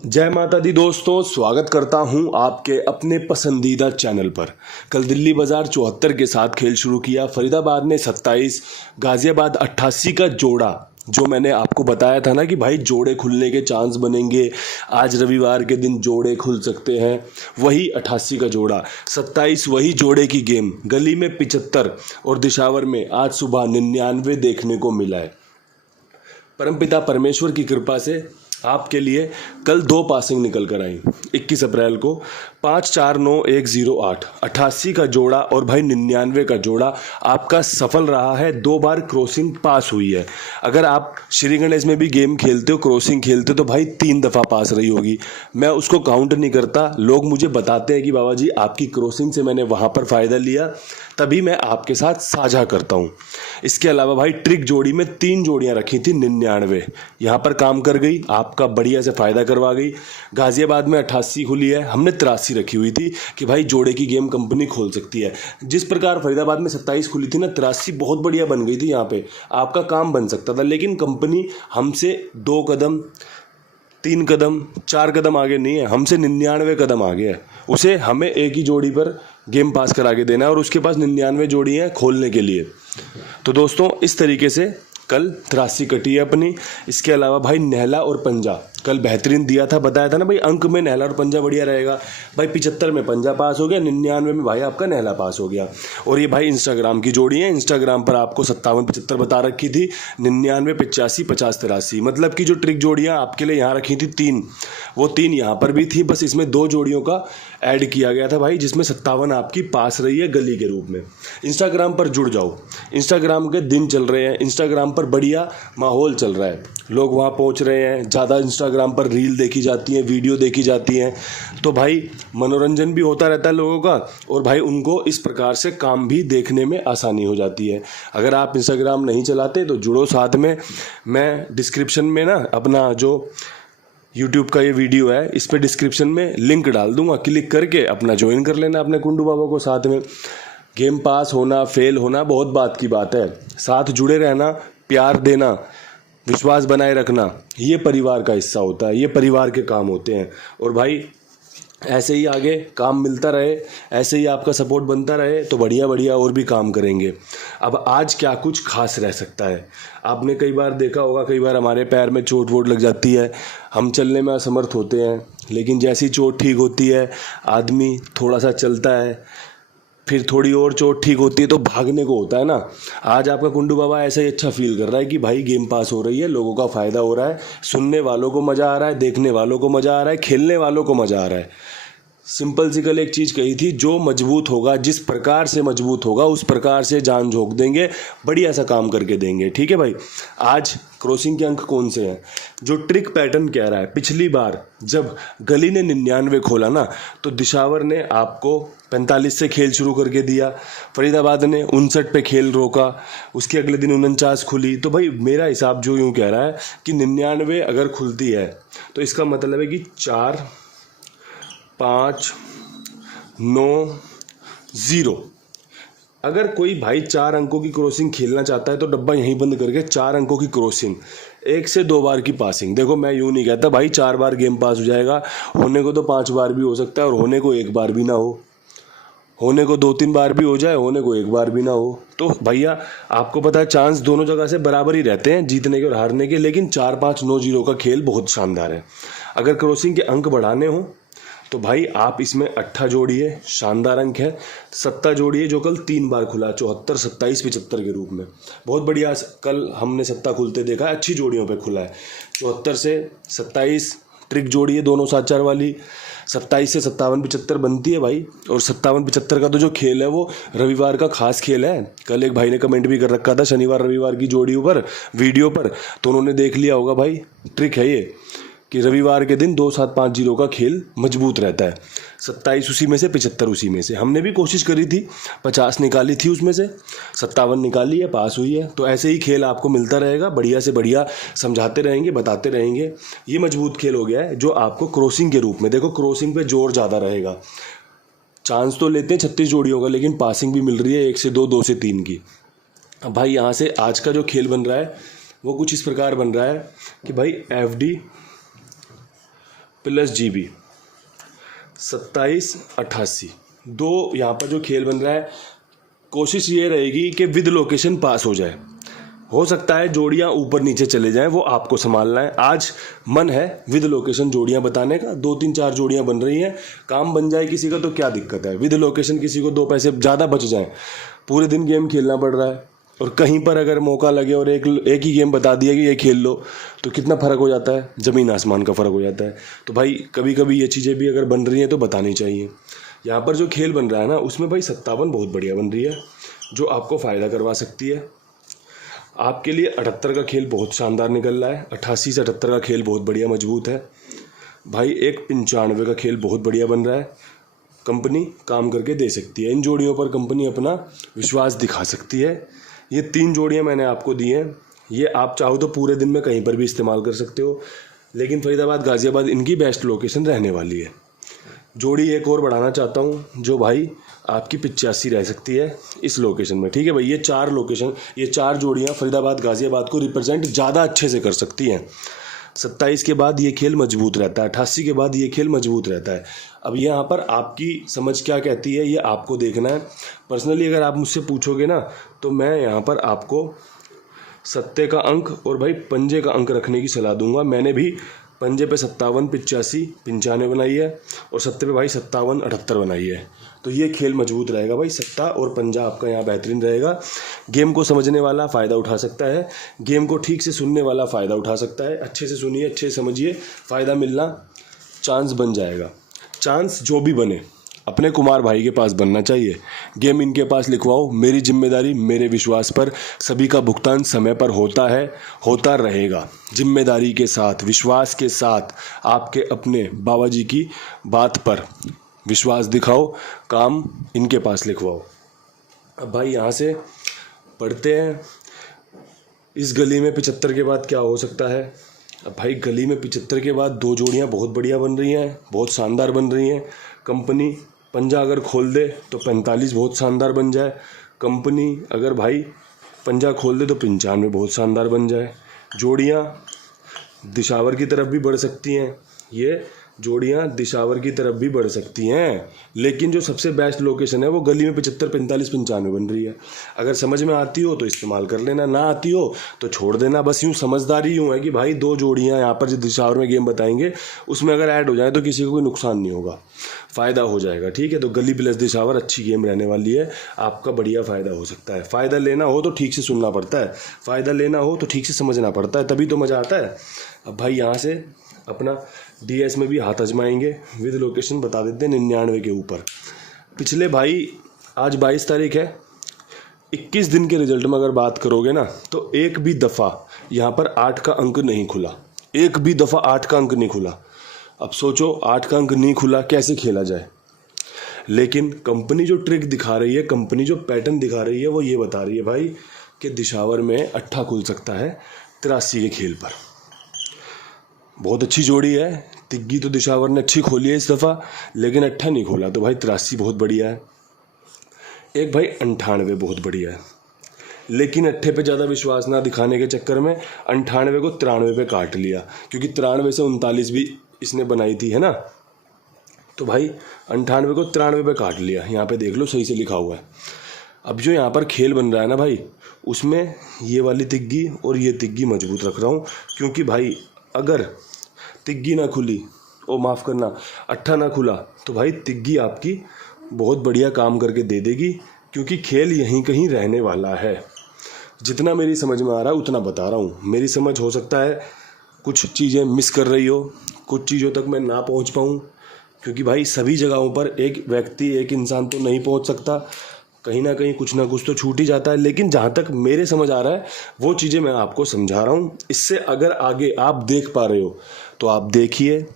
जय माता दी दोस्तों, स्वागत करता हूं आपके अपने पसंदीदा चैनल पर। कल दिल्ली बाजार 74 के साथ खेल शुरू किया। फरीदाबाद ने 27, गाजियाबाद 88 का जोड़ा, जो मैंने आपको बताया था ना कि भाई जोड़े खुलने के चांस बनेंगे, आज रविवार के दिन जोड़े खुल सकते हैं। वही 88 का जोड़ा, 27 वही जोड़े की गेम, गली में 75 और दिशावर में आज सुबह 99 देखने को मिला है। परमपिता परमेश्वर की कृपा से आपके लिए कल 2 पासिंग निकल कर आई 21 अप्रैल को। 549108 88 का जोड़ा और भाई 99 का जोड़ा आपका सफल रहा है। 2 बार क्रॉसिंग पास हुई है। अगर आप श्री गणेश में भी गेम खेलते हो, क्रॉसिंग खेलते हो, तो भाई 3 दफ़ा पास रही होगी। मैं उसको काउंट नहीं करता। लोग मुझे बताते हैं कि बाबा जी आपकी क्रॉसिंग से मैंने वहाँ पर फ़ायदा लिया, तभी मैं आपके साथ साझा करता हूँ। इसके अलावा भाई ट्रिक जोड़ी में 3 जोड़ियाँ रखी थी 99, यहाँ पर काम कर गई, आपका बढ़िया से फ़ायदा करवा गई। गाजियाबाद में 88 खुली है, हमने 83 रखी हुई थी कि भाई जोड़े की गेम कंपनी खोल सकती है। जिस प्रकार फरीदाबाद में 27 खुली थी ना, 83 बहुत बढ़िया बन गई थी। यहाँ पे आपका काम बन सकता था, लेकिन कंपनी हमसे 2 कदम 3 कदम 4 कदम आगे नहीं है, हमसे 99 कदम आगे है। उसे हमें एक ही जोड़ी पर गेम पास करा के देना है और उसके पास 99 जोड़ी हैं खोलने के लिए। तो दोस्तों इस तरीके से कल 83 कटी है अपनी। इसके अलावा भाई नहला और पंजा कल बेहतरीन दिया था, बताया था ना भाई अंक में नहला और पंजा बढ़िया रहेगा। भाई 75 में पंजा पास हो गया, 99 में भाई आपका नहला पास हो गया। और ये भाई इंस्टाग्राम की जोड़ी है, इंस्टाग्राम पर आपको 57 75 बता रखी थी, 99 85 50 83। मतलब कि जो ट्रिक जोड़ियाँ आपके लिए यहाँ रखी थी 3, वो 3 यहाँ पर भी थी, बस इसमें 2 जोड़ियों का ऐड किया गया था भाई, जिसमें 57 आपकी पास रही है गली के रूप में। इंस्टाग्राम पर जुड़ जाओ, इंस्टाग्राम के दिन चल रहे हैं, इंस्टाग्राम पर बढ़िया माहौल चल रहा है, लोग वहाँ पहुँच रहे हैं, ज़्यादा इंस्टाग्राम पर रील देखी जाती हैं, वीडियो देखी जाती हैं, तो भाई मनोरंजन भी होता रहता है लोगों का, और भाई उनको इस प्रकार से काम भी देखने में आसानी हो जाती है। अगर आप इंस्टाग्राम नहीं चलाते तो जुड़ो साथ में। मैं डिस्क्रिप्शन में ना अपना जो YouTube का ये वीडियो है, इस पर डिस्क्रिप्शन में लिंक डाल दूंगा, क्लिक करके अपना ज्वाइन कर लेना अपने कुंडू बाबा को साथ में। गेम पास होना फेल होना बहुत बात की बात है, साथ जुड़े रहना, प्यार देना, विश्वास बनाए रखना, ये परिवार का हिस्सा होता है, ये परिवार के काम होते हैं। और भाई ऐसे ही आगे काम मिलता रहे, ऐसे ही आपका सपोर्ट बनता रहे, तो बढ़िया बढ़िया और भी काम करेंगे। अब आज क्या कुछ खास रह सकता है, आपने कई बार देखा होगा, कई बार हमारे पैर में चोट वोट लग जाती है, हम चलने में असमर्थ होते हैं, लेकिन जैसी चोट ठीक होती है आदमी थोड़ा सा चलता है, फिर थोड़ी और चोट ठीक होती है तो भागने को होता है ना। आज आपका कुंडू बाबा ऐसा ही अच्छा फील कर रहा है कि भाई गेम पास हो रही है, लोगों का फ़ायदा हो रहा है, सुनने वालों को मज़ा आ रहा है, देखने वालों को मज़ा आ रहा है, खेलने वालों को मज़ा आ रहा है। सिंपल सी कल एक चीज़ कही थी, जो मजबूत होगा, जिस प्रकार से मजबूत होगा उस प्रकार से जान झोंक देंगे, बढ़िया सा काम करके देंगे। ठीक है भाई। आज क्रॉसिंग के अंक कौन से हैं, जो ट्रिक पैटर्न कह रहा है, पिछली बार जब गली ने 99 खोला ना, तो दिशावर ने आपको 45 से खेल शुरू करके दिया, फरीदाबाद ने 59 पे खेल रोका, उसके अगले दिन 49 खुली। तो भाई मेरा हिसाब जो यूँ कह रहा है कि 99 अगर खुलती है तो इसका मतलब है कि 4 5 9 0। अगर कोई भाई 4 अंकों की क्रॉसिंग खेलना चाहता है तो डब्बा यहीं बंद करके 4 अंकों की क्रॉसिंग, 1 से 2 बार की पासिंग। देखो मैं यूँ नहीं कहता भाई 4 बार गेम पास हो जाएगा, होने को तो 5 बार भी हो सकता है, और होने को 1 बार भी ना हो, होने को 2-3 बार भी हो जाए, होने को 1 बार भी ना हो। तो भैया आपको पता है चांस दोनों जगह से बराबर ही रहते हैं जीतने के और हारने के, लेकिन 4 5 9 0 का खेल बहुत शानदार है। अगर क्रॉसिंग के अंक बढ़ाने हो तो भाई आप इसमें 8 जोड़िए, शानदार अंक है। 7 जोड़िए जो कल 3 बार खुला, 74 27 75 के रूप में, बहुत बढ़िया। कल हमने 7 खुलते देखा है, अच्छी जोड़ियों पे खुला है। 74 से 27 ट्रिक जोड़िए, दोनों 7-4 वाली, 27 से 57 75 बनती है भाई। और 57 75 का तो जो खेल है वो रविवार का खास खेल है। कल एक भाई ने कमेंट भी कर रखा था शनिवार रविवार की जोड़ियों पर, वीडियो पर, तो उन्होंने देख लिया होगा भाई। ट्रिक है ये कि रविवार के दिन 2-7-5 0 का खेल मजबूत रहता है। 27 उसी में से, 75 उसी में से। हमने भी कोशिश करी थी, 50 निकाली थी, उसमें से 57 निकाली है, पास हुई है। तो ऐसे ही खेल आपको मिलता रहेगा, बढ़िया से बढ़िया समझाते रहेंगे, बताते रहेंगे। ये मजबूत खेल हो गया है जो आपको क्रॉसिंग के रूप में, देखो क्रॉसिंग पे जोर ज़्यादा रहेगा। चांस तो लेते हैं 36 जोड़ियों का, लेकिन पासिंग भी मिल रही है 1 से 2 2 से 3 की। अब भाई यहाँ से आज का जो खेल बन रहा है वो कुछ इस प्रकार बन रहा है कि भाई FD प्लस GB 27-88 दो यहाँ पर जो खेल बन रहा है, कोशिश ये रहेगी कि विद लोकेशन पास हो जाए। हो सकता है जोड़ियाँ ऊपर नीचे चले जाएं, वो आपको संभालना है। आज मन है विद लोकेशन जोड़ियाँ बताने का, 2-3-4 जोड़ियाँ बन रही हैं, काम बन जाए किसी का तो क्या दिक्कत है। विद लोकेशन किसी को 2 पैसे ज़्यादा बच जाएं, पूरे दिन गेम खेलना पड़ रहा है और कहीं पर अगर मौका लगे और एक ही गेम बता दिया कि ये खेल लो, तो कितना फ़र्क हो जाता है, ज़मीन आसमान का फ़र्क हो जाता है। तो भाई कभी कभी ये चीज़ें भी अगर बन रही हैं तो बतानी चाहिए। यहाँ पर जो खेल बन रहा है ना, उसमें भाई 57 बहुत बढ़िया बन रही है, जो आपको फ़ायदा करवा सकती है। आपके लिए 78 का खेल बहुत शानदार निकल रहा है। 88 से 78 का खेल बहुत बढ़िया मजबूत है भाई। एक 95 का खेल बहुत बढ़िया बन रहा है, कंपनी काम करके दे सकती है। इन जोड़ियों पर कंपनी अपना विश्वास दिखा सकती है। ये 3 जोड़ियां मैंने आपको दी हैं, ये आप चाहो तो पूरे दिन में कहीं पर भी इस्तेमाल कर सकते हो, लेकिन फरीदाबाद गाज़ियाबाद इनकी बेस्ट लोकेशन रहने वाली है। जोड़ी एक और बढ़ाना चाहता हूँ, जो भाई आपकी 85 रह सकती है इस लोकेशन में। ठीक है भाई, ये 4 जोड़ियाँ फरीदाबाद गाज़ियाबाद को रिप्रेजेंट ज़्यादा अच्छे से कर सकती हैं। 27 के बाद ये खेल मजबूत रहता है, 88 के बाद ये खेल मजबूत रहता है। अब यहाँ पर आपकी समझ क्या कहती है ये आपको देखना है। पर्सनली अगर आप मुझसे पूछोगे ना, तो मैं यहाँ पर आपको सत्ते का अंक और भाई पंजे का अंक रखने की सलाह दूंगा। मैंने भी पंजे पे 57, 85, 95 बनाई है और सत्ते पे भाई 57, 78 बनाई है। तो ये खेल मजबूत रहेगा भाई। सत्ता और पंजा आपका यहाँ बेहतरीन रहेगा। गेम को समझने वाला फ़ायदा उठा सकता है, गेम को ठीक से सुनने वाला फ़ायदा उठा सकता है। अच्छे से सुनिए, अच्छे से समझिए, फ़ायदा मिलना चांस बन जाएगा। चांस जो भी बने अपने कुमार भाई के पास बनना चाहिए। गेम इनके पास लिखवाओ, मेरी जिम्मेदारी, मेरे विश्वास पर सभी का भुगतान समय पर होता है, होता रहेगा। जिम्मेदारी के साथ, विश्वास के साथ आपके अपने बाबा जी की बात पर विश्वास दिखाओ, काम इनके पास लिखवाओ। अब भाई यहाँ से पढ़ते हैं, इस गली में 75 के बाद क्या हो सकता है। अब भाई गली में 75 के बाद 2 जोड़ियाँ बहुत बढ़िया बन रही हैं, बहुत शानदार बन रही हैं। कंपनी पंजा अगर खोल दे तो 45 बहुत शानदार बन जाए। कंपनी अगर भाई पंजा खोल दे तो 95 बहुत शानदार बन जाए। जोड़ियाँ दिशावर की तरफ भी बढ़ सकती हैं, ये जोड़ियाँ दिशावर की तरफ भी बढ़ सकती हैं, लेकिन जो सबसे बेस्ट लोकेशन है वो गली में 75, 45, 95 बन रही है। अगर समझ में आती हो तो इस्तेमाल कर लेना, ना आती हो तो छोड़ देना। बस यूँ समझदारी यूँ है कि भाई 2 जोड़ियाँ यहाँ पर जो दिशावर में गेम बताएंगे उसमें अगर ऐड हो जाए तो किसी को कोई नुकसान नहीं होगा, फ़ायदा हो जाएगा। ठीक है, तो गली प्लस दिशावर अच्छी गेम रहने वाली है, आपका बढ़िया फ़ायदा हो सकता है। फ़ायदा लेना हो तो ठीक से सुनना पड़ता है, फ़ायदा लेना हो तो ठीक से समझना पड़ता है, तभी तो मज़ा आता है। अब भाई यहाँ से अपना DS में भी हाथ आजमाएंगे, विद लोकेशन बता देते हैं 99 के ऊपर। पिछले भाई आज 22 तारीख है, 21 दिन के रिजल्ट में अगर बात करोगे ना, तो एक भी दफ़ा यहाँ पर 8 का अंक नहीं खुला, एक भी दफ़ा 8 का अंक नहीं खुला। अब सोचो 8 का अंक नहीं खुला कैसे खेला जाए। लेकिन कंपनी जो ट्रिक दिखा रही है, कंपनी जो पैटर्न दिखा रही है, वो ये बता रही है भाई कि दिशावर में 8 खुल सकता है 83 के खेल पर। बहुत अच्छी जोड़ी है, तिग्गी तो दिशावर ने अच्छी खोली है इस दफ़ा, लेकिन 8 नहीं खोला, तो भाई 83 बहुत बढ़िया है। एक भाई 98 बहुत बढ़िया है, लेकिन 8 पे ज़्यादा विश्वास ना दिखाने के चक्कर में 98 को 93 पे काट लिया, क्योंकि 93 से 39 भी इसने बनाई थी, है ना। तो भाई 98 को 93 पे काट लिया, यहाँ पे देख लो सही से लिखा हुआ है। अब जो यहाँ पर खेल बन रहा है ना भाई, उसमें ये वाली तिग्गी और ये तिग्गी मजबूत रख रहा हूँ, क्योंकि भाई अगर तिग्गी ना खुली, ओ माफ़ करना 8 ना खुला, तो भाई तिग्गी आपकी बहुत बढ़िया काम करके दे देगी, क्योंकि खेल यहीं कहीं रहने वाला है। जितना मेरी समझ में आ रहा है उतना बता रहा हूँ। मेरी समझ हो सकता है कुछ चीज़ें मिस कर रही हो, कुछ चीज़ों तक मैं ना पहुँच पाऊँ, क्योंकि भाई सभी जगहों पर एक व्यक्ति, एक इंसान तो नहीं पहुँच सकता, कहीं ना कहीं कुछ ना कुछ तो छूट ही जाता है। लेकिन जहाँ तक मेरे समझ आ रहा है वो चीज़ें मैं आपको समझा रहा हूँ। इससे अगर आगे आप देख पा रहे हो तो आप देखिए,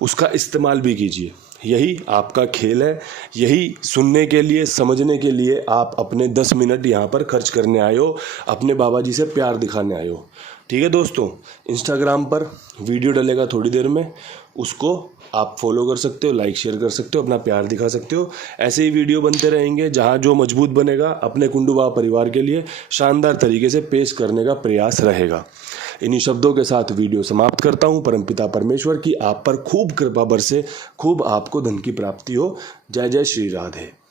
उसका इस्तेमाल भी कीजिए। यही आपका खेल है, यही सुनने के लिए, समझने के लिए आप अपने 10 मिनट यहाँ पर खर्च करने आए हो, अपने बाबा जी से प्यार दिखाने आए हो। ठीक है दोस्तों, इंस्टाग्राम पर वीडियो डलेगा थोड़ी देर में, उसको आप फॉलो कर सकते हो, लाइक शेयर कर सकते हो, अपना प्यार दिखा सकते हो। ऐसे ही वीडियो बनते रहेंगे, जहाँ जो मजबूत बनेगा अपने कुंडू बाबा परिवार के लिए शानदार तरीके से पेश करने का प्रयास रहेगा। इन्हीं शब्दों के साथ वीडियो समाप्त करता हूँ। परमपिता परमेश्वर की आप पर खूब कृपा बरसे, खूब आपको धन की प्राप्ति हो। जय जय श्री राधे।